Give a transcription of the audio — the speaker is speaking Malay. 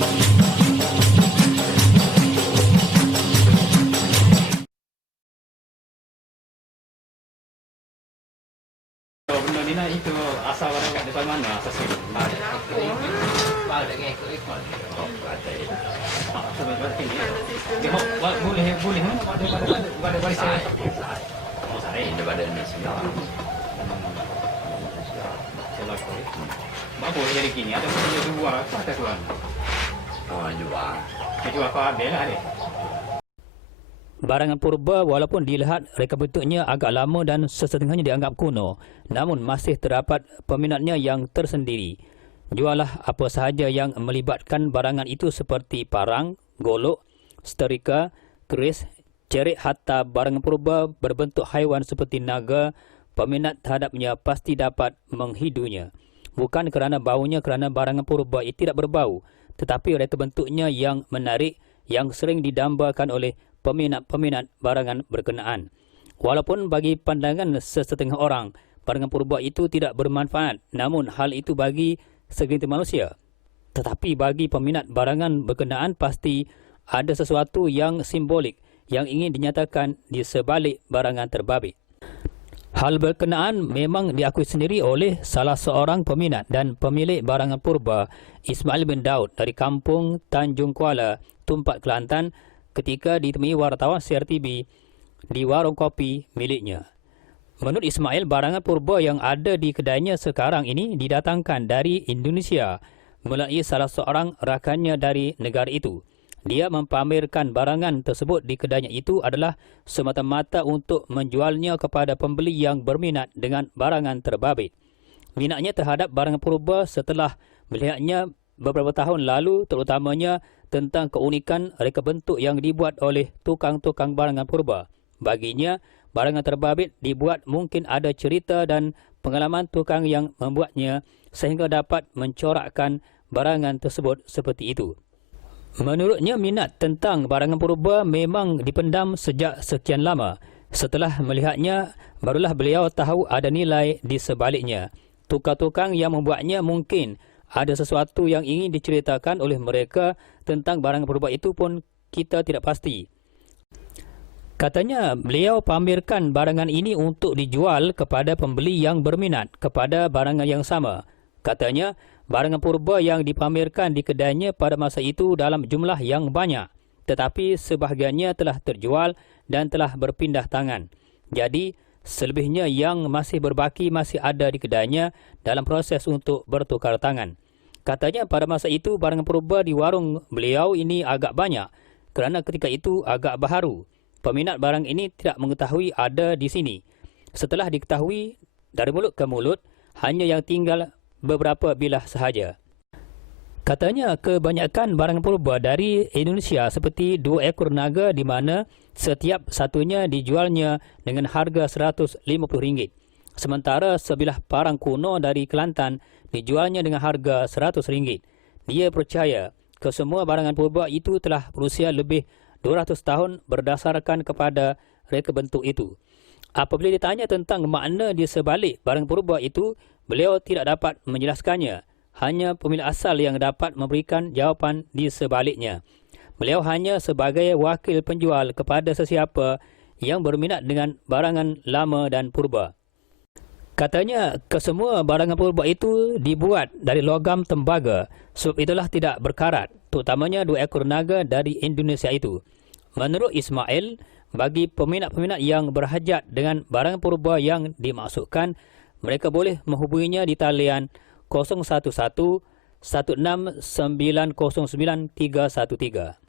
Benda ni nak itu asal barang kat depan mana asal sini? Boleh pada saya. Oh saya daripada ni semua. Apa boleh jadi gini? Ada boleh jual apa ada tuan? Oh jual. Jual apa habis lah ni. Barangan purba walaupun dilihat reka bentuknya agak lama dan sesetengahnya dianggap kuno, namun masih terdapat peminatnya yang tersendiri. Jualah apa sahaja yang melibatkan barangan itu seperti parang, golok, setrika, keris, cerik hatta barangan purba berbentuk haiwan seperti naga, peminat terhadapnya pasti dapat menghidunya. Bukan kerana baunya, kerana barangan purba itu tidak berbau, tetapi reka bentuknya yang menarik yang sering didambakan oleh peminat-peminat barangan berkenaan. Walaupun bagi pandangan sesetengah orang, barangan purba itu tidak bermanfaat, namun hal itu bagi segelintir manusia. Tetapi bagi peminat barangan berkenaan pasti ada sesuatu yang simbolik yang ingin dinyatakan di sebalik barangan terbabit. Hal berkenaan memang diakui sendiri oleh salah seorang peminat dan pemilik barangan purba, Ismail bin Daud dari kampung Tanjung Kuala, Tumpat, Kelantan, ketika ditemui wartawan CRTV di warung kopi miliknya. Menurut Ismail, barangan purba yang ada di kedainya sekarang ini didatangkan dari Indonesia melalui salah seorang rakannya dari negara itu. Dia mempamerkan barangan tersebut di kedainya itu adalah semata-mata untuk menjualnya kepada pembeli yang berminat dengan barangan terbabit. Minatnya terhadap barangan purba setelah melihatnya beberapa tahun lalu, terutamanya tentang keunikan reka bentuk yang dibuat oleh tukang-tukang barangan purba. Baginya, barangan terbabit dibuat mungkin ada cerita dan pengalaman tukang yang membuatnya sehingga dapat mencorakkan barangan tersebut seperti itu. Menurutnya, minat tentang barangan purba memang dipendam sejak sekian lama. Setelah melihatnya, barulah beliau tahu ada nilai di sebaliknya. Tukang-tukang yang membuatnya mungkin ada sesuatu yang ingin diceritakan oleh mereka tentang barangan purba itu pun kita tidak pasti. Katanya beliau pamerkan barangan ini untuk dijual kepada pembeli yang berminat kepada barangan yang sama. Katanya barangan purba yang dipamerkan di kedainya pada masa itu dalam jumlah yang banyak, tetapi sebahagiannya telah terjual dan telah berpindah tangan. Jadi selebihnya yang masih berbaki masih ada di kedainya dalam proses untuk bertukar tangan. Katanya pada masa itu barangan purba di warung beliau ini agak banyak kerana ketika itu agak baharu. Peminat barang ini tidak mengetahui ada di sini. Setelah diketahui dari mulut ke mulut, hanya yang tinggal beberapa bilah sahaja. Katanya kebanyakan barangan purba dari Indonesia seperti 2 ekor naga di mana setiap satunya dijualnya dengan harga RM150. Sementara sebilah parang kuno dari Kelantan dijualnya dengan harga RM100. Dia percaya kesemua barangan purba itu telah berusia lebih 200 tahun berdasarkan kepada reka bentuk itu. Apabila ditanya tentang makna di sebalik barangan purba itu, beliau tidak dapat menjelaskannya. Hanya pemilik asal yang dapat memberikan jawapan di sebaliknya. Beliau hanya sebagai wakil penjual kepada sesiapa yang berminat dengan barangan lama dan purba. Katanya kesemua barangan purba itu dibuat dari logam tembaga, sebab itulah tidak berkarat, terutamanya 2 ekor naga dari Indonesia itu. Menurut Ismail, bagi peminat-peminat yang berhajat dengan barangan purba yang dimaksudkan, mereka boleh menghubunginya di talian 011 16 909 313.